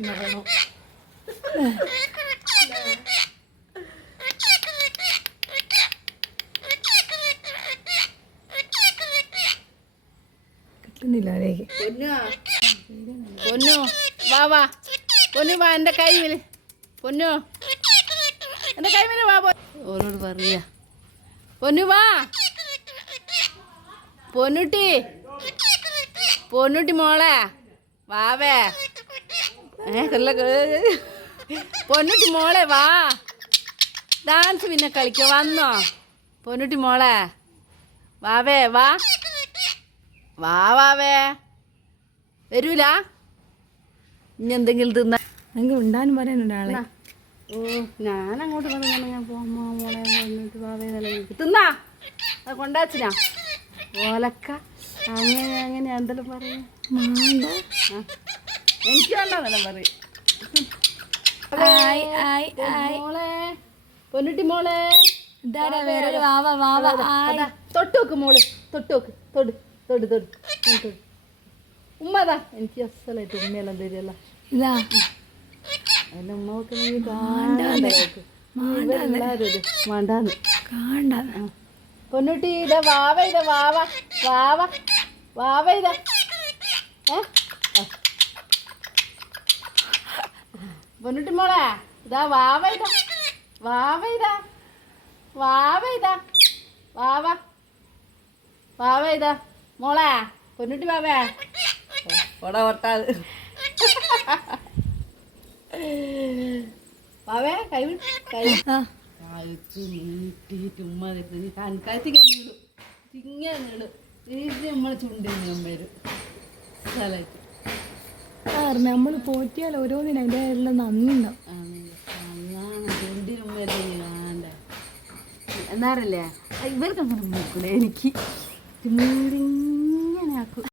തന്നെ വേണം കിട്ടുന്നില്ല അതിലേക്ക് പൊന്നു? പൊന്നു വാ വാ. പൊന്നു വാ എന്റെ കൈ വിൽ പൊന്നു എന്റെ കൈ വാ ഓരോട് പറയാ. പൊന്നു വാ. പൊന്നുട്ടി പൊന്നുട്ടി മോളെ വാവേ. പൊന്നുട്ടി മോളെ വാ. ഡാൻസ് പിന്നെ കളിക്കോ. വന്നോ? പൊന്നുട്ടി മോളെ. വാവേ വാ. വാ വാവേ. വരൂല? ഇനി എന്തെങ്കിലും തിന്ന എനിക്ക് ഉണ്ടാനും പറയാനുണ്ട് ആളെ ഓ ഞാൻ അങ്ങോട്ട് പറഞ്ഞു ഞാൻ മോളെ വന്നിട്ട് വാവേ നിലനിൽക്ക് തിന്നാ? അത് കൊണ്ടാച്ചിനാ? ഓലക്ക. അങ്ങനെ അങ്ങനെ എന്തെല്ലാം പറയാ? മാണ്ട എനിക്ക് വേണ്ടെന്നെല്ലാം പറയും ആയ് ആയ് ആയ്. മോളെ. പൊന്നുട്ടി മോളെ. ഇതാരാ വേറൊരു വാവ വാവ ആയ്. അതാ, തൊട്ട് നോക്ക് മോൾ. തൊട്ട് തൊട് തൊട് തൊട്. തൊട്. ഉമ്മതാ എനിക്ക് അസലായിട്ട് ഉമ്മയെല്ലാം തരുമല്ല ഇതാ. എന്റെ ഉമ്മ വെക്കണമെങ്കിൽ കാണാതെ വേണ്ടാന്ന് കാണ്ട പൊന്നുട്ടി ഇതാ വാവ ഇതാ വാവ. വാവ വാവ ഇതാ. ഏ. പൊന്നുട്ടി മോളെ. ഇതാ വാവ ഇതാ. വാവ ഇതാ. വാവ ഇതാ. വാവ. വാവ ഇതാ. മോളെ പൊന്നിട്ട് വാവേ. ഓട ഓട്ടാത് വാവേ കൈ കൈ നീ കൺകാലത്തേക്ക് നീളും തിങ്ങനെ നീളു ഇത് നമ്മളെ ചുണ്ടിന് വരും. സ്ഥലമായിട്ട്. നമ്മൾ പോറ്റിയാൽ ഓരോന്നിനും അതിന്റെ എല്ലാം നന്ദി ഉണ്ടാവും അതാണ് ചുണ്ടിൽ എന്നാറല്ലേ ഇവർക്ക് എനിക്ക്. ഇങ്ങനെ ആക്കും.